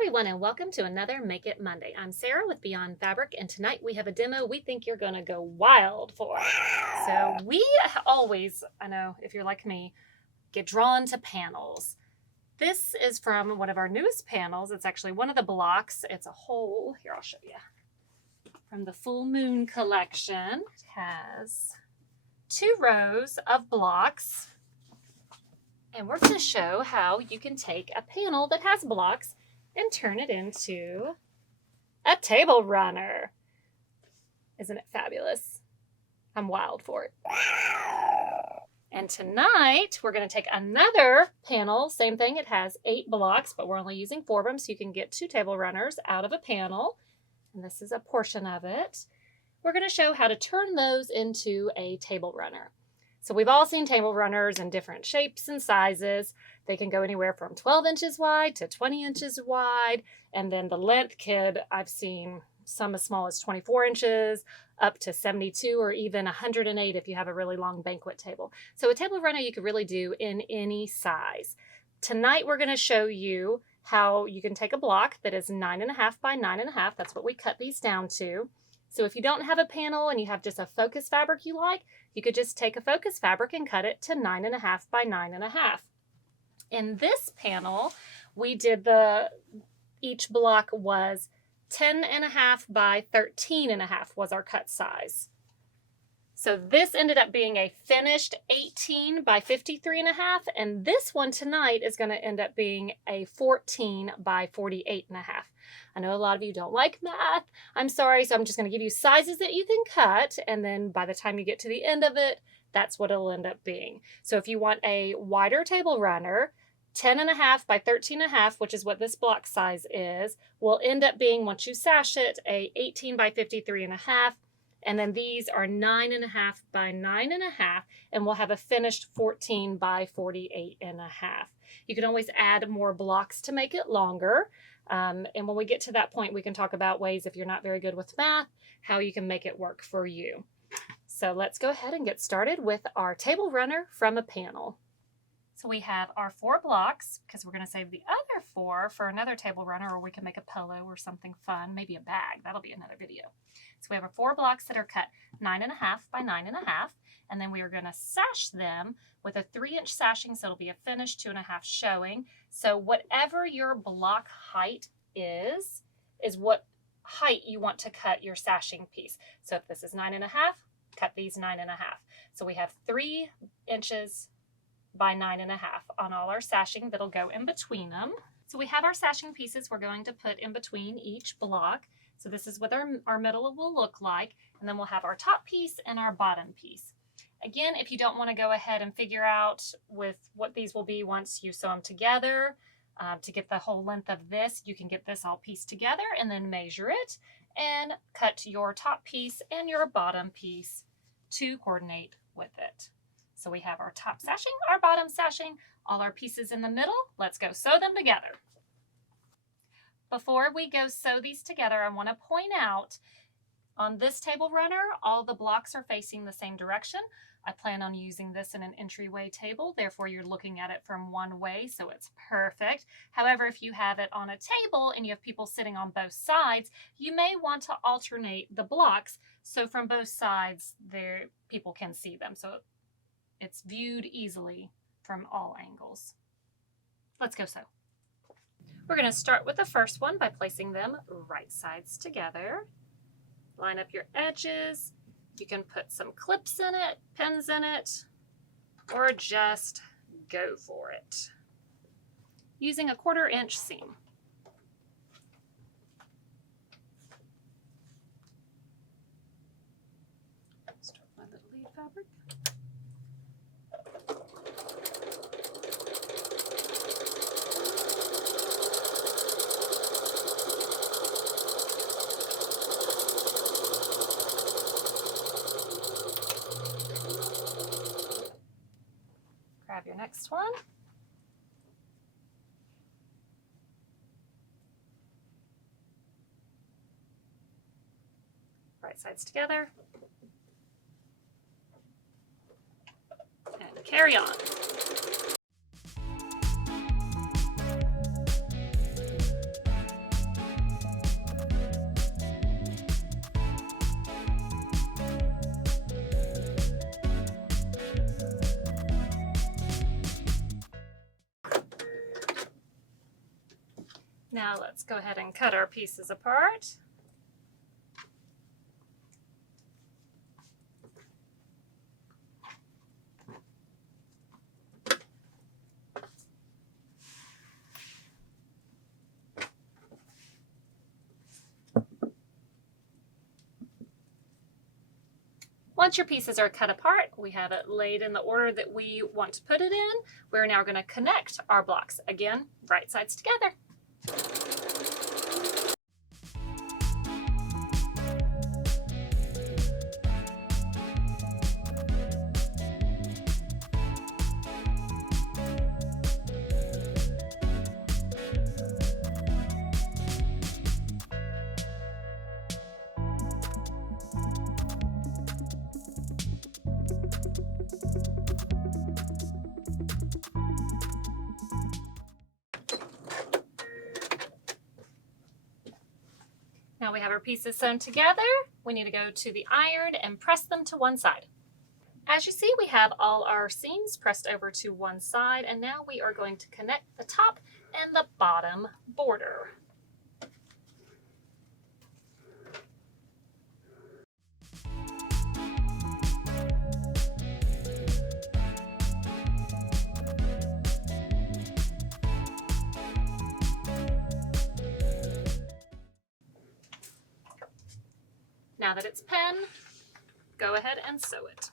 everyone, and welcome to another Make It Monday. I'm Sarah with Beyond Fabric, and tonight we have a demo we think you're going to go wild for. So we always, I know if you're like me, get drawn to panels. This is from one of our newest panels. It's actually one of the blocks. It's a whole, here I'll show you, from the Full Moon collection. It has 2 rows of blocks. And we're going to show how you can take a panel that has blocks and turn it into a table runner. Isn't it fabulous? I'm wild for it. And tonight we're going to take another panel. Same thing. It has 8 blocks, but we're only using 4 of them, so you can get 2 table runners out of a panel. And this is a portion of it. We're going to show how to turn those into a table runner. So we've all seen table runners in different shapes and sizes. They can go anywhere from 12 inches wide to 20 inches wide. And then the length I've seen some as small as 24 inches up to 72 or even 108 if you have a really long banquet table. So a table runner you could really do in any size. Tonight we're going to show you how you can take a block that is 9.5 by 9.5. That's what we cut these down to. So if you don't have a panel and you have just a focus fabric you like, you could just take a focus fabric and cut it to 9.5 by 9.5. In this panel, we did each block was 10.5 by 13.5 was our cut size. So this ended up being a finished 18 by 53.5, and this one tonight is going to end up being a 14 by 48.5. I know a lot of you don't like math. I'm sorry, so I'm just going to give you sizes that you can cut, and then by the time you get to the end of it, that's what it'll end up being. So if you want a wider table runner, 10.5 by 13.5, which is what this block size is, will end up being, once you sash it, a 18 by 53.5. And then these are 9.5 by 9.5, and we'll have a finished 14 by 48.5. You can always add more blocks to make it longer. And when we get to that point, we can talk about ways, if you're not very good with math, how you can make it work for you. So let's go ahead and get started with our table runner from a panel. So we have our 4 blocks, because we're going to save the other 4 for another table runner, or we can make a pillow or something fun, maybe a bag. That'll be another video. So we have our 4 blocks that are cut 9.5 by 9.5, and then we are going to sash them with a 3-inch sashing, so it'll be a finished 2.5 showing. So whatever your block height is what height you want to cut your sashing piece. So if this is 9.5, cut these 9.5. So we have 3 inches by 9.5 on all our sashing that'll go in between them. So we have our sashing pieces we're going to put in between each block. So this is what our middle will look like, and then we'll have our top piece and our bottom piece. Again, if you don't want to go ahead and figure out with what these will be once you sew them together, to get the whole length of this, you can get this all pieced together and then measure it and cut your top piece and your bottom piece to coordinate with it. So we have our top sashing, our bottom sashing, all our pieces in the middle. Let's go sew them together. Before we go sew these together, I want to point out on this table runner, all the blocks are facing the same direction. I plan on using this in an entryway table, therefore you're looking at it from one way, so it's perfect. However, if you have it on a table and you have people sitting on both sides, you may want to alternate the blocks so from both sides people can see them, so it's viewed easily from all angles. Let's go sew. We're going to start with the first one by placing them right sides together. Line up your edges. You can put some clips in it, pins in it, or just go for it. Using a 1/4 inch seam. Start my little lead fabric. Grab your next one. Right sides together. And carry on. Now let's go ahead and cut our pieces apart. Once your pieces are cut apart, we have it laid in the order that we want to put it in. We're now going to connect our blocks. Again, right sides together. Now we have our pieces sewn together. We need to go to the iron and press them to one side. As you see, we have all our seams pressed over to one side, and now we are going to connect the top and the bottom border. Now that it's pinned, go ahead and sew it.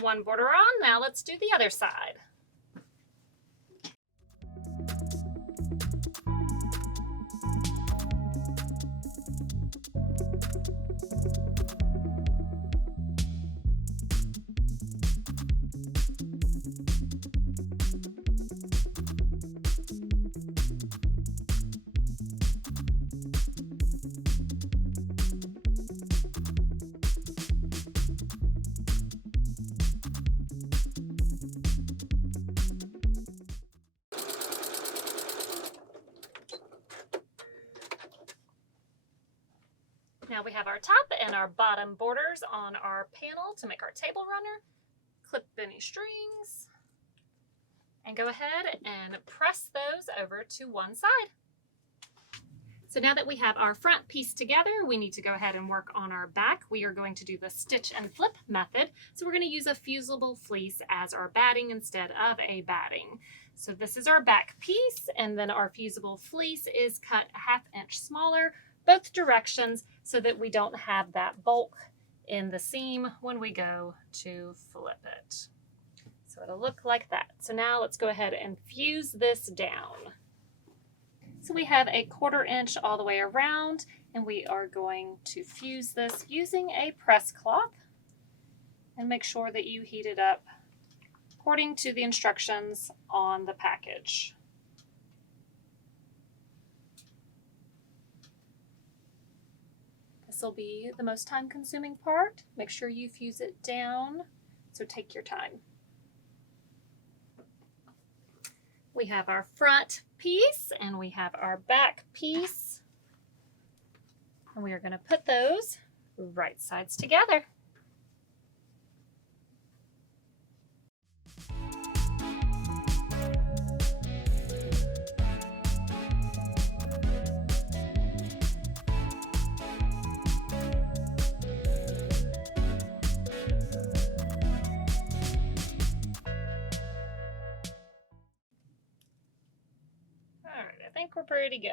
One border on, now let's do the other side. Now we have our top and our bottom borders on our panel to make our table runner. Clip any strings and go ahead and press those over to one side. So now that we have our front piece together, we need to go ahead and work on our back. We are going to do the stitch and flip method. So we're going to use a fusible fleece as our batting instead of a batting. So this is our back piece, and then our fusible fleece is cut a 1/2 inch smaller, both directions, so that we don't have that bulk in the seam when we go to flip it. So it'll look like that. So now let's go ahead and fuse this down. So we have a 1/4 inch all the way around, and we are going to fuse this using a press cloth, and make sure that you heat it up according to the instructions on the package. This will be the most time-consuming part. Make sure you fuse it down, so take your time. We have our front piece and we have our back piece, and we are going to put those right sides together. I think we're pretty good.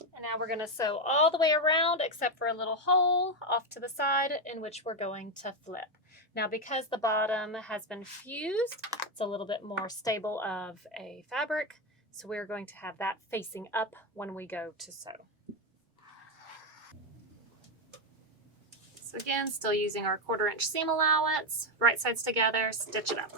And now we're going to sew all the way around except for a little hole off to the side in which we're going to flip. Now, because the bottom has been fused, it's a little bit more stable of a fabric, so we're going to have that facing up when we go to sew. So again, still using our 1/4 inch seam allowance, right sides together, stitch it up.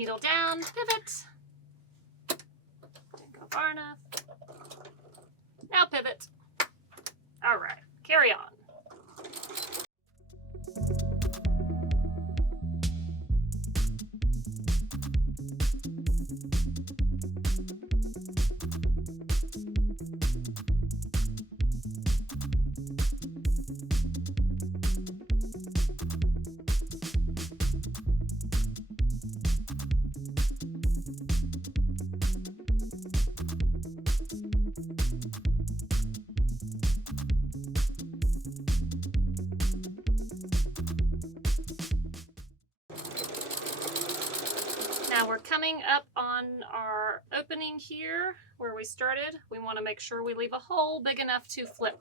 Needle down, pivot. Didn't go far enough. Now pivot. All right, carry on. Now we're coming up on our opening here where we started. We want to make sure we leave a hole big enough to flip.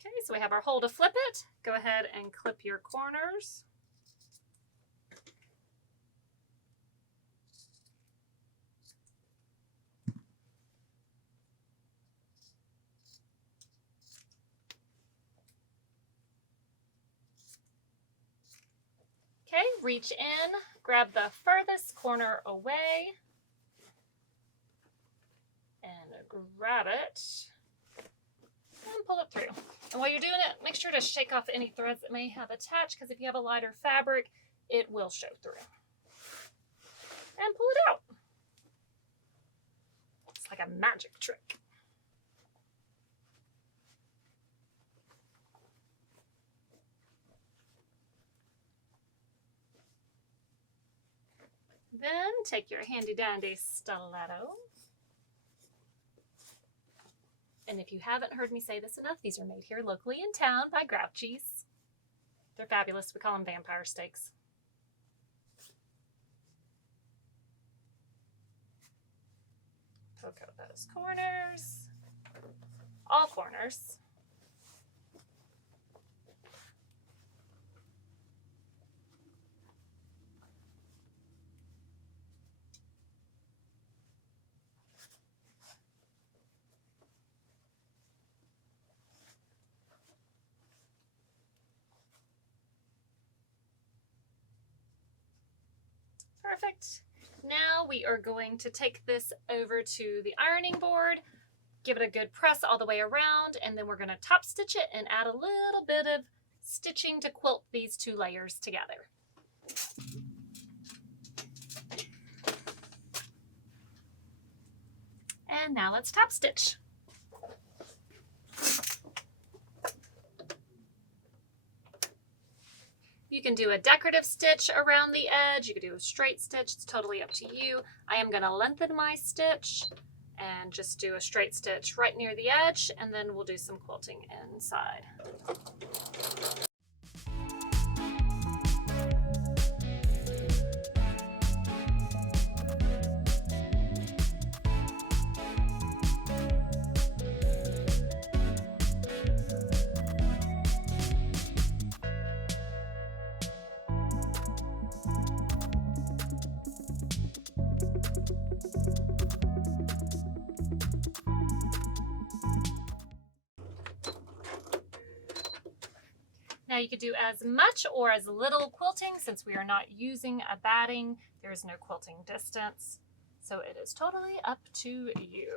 Okay, so we have our hole to flip it. Go ahead and clip your corners. Okay, reach in, grab the furthest corner away, and grab it, and pull it through. And while you're doing it, make sure to shake off any threads that may have attached, because if you have a lighter fabric, it will show through. And pull it out. It's like a magic trick. Then take your handy dandy stiletto. And if you haven't heard me say this enough, these are made here locally in town by Grouchies. They're fabulous. We call them vampire steaks. Poke out those corners. All corners. Perfect. Now we are going to take this over to the ironing board, give it a good press all the way around, and then we're going to top stitch it and add a little bit of stitching to quilt these two layers together. And now let's top stitch. You can do a decorative stitch around the edge. You can do a straight stitch. It's totally up to you. I am going to lengthen my stitch and just do a straight stitch right near the edge, and then we'll do some quilting inside. Now you could do as much or as little quilting. Since we are not using a batting, there is no quilting distance. So it is totally up to you.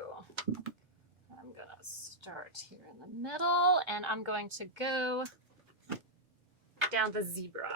I'm gonna start here in the middle, and I'm going to go down the zebra.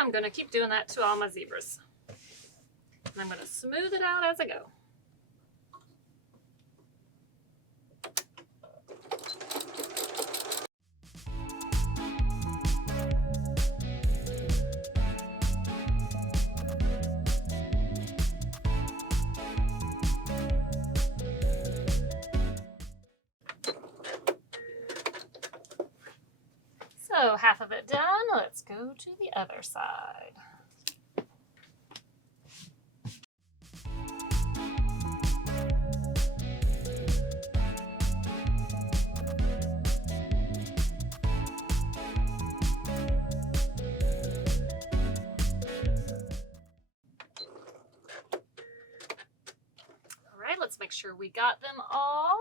I'm going to keep doing that to all my zebras. And I'm going to smooth it out as I go. So half of it done. Let's go to the other side. All right, let's make sure we got them all.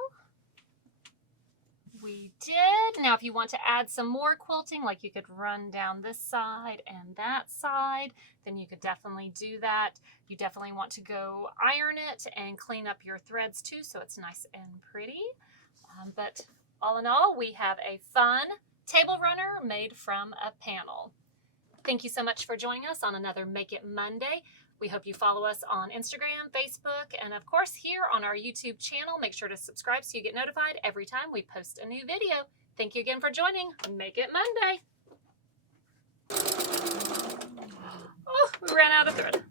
We did. Now if you want to add some more quilting, like you could run down this side and that side, then you could definitely do that. You definitely want to go iron it and clean up your threads too, so it's nice and pretty. But all in all, we have a fun table runner made from a panel. Thank you so much for joining us on another Make It Monday. We hope you follow us on Instagram, Facebook, and of course here on our YouTube channel. Make sure to subscribe so you get notified every time we post a new video. Thank you again for joining Make It Monday. Oh, we ran out of thread.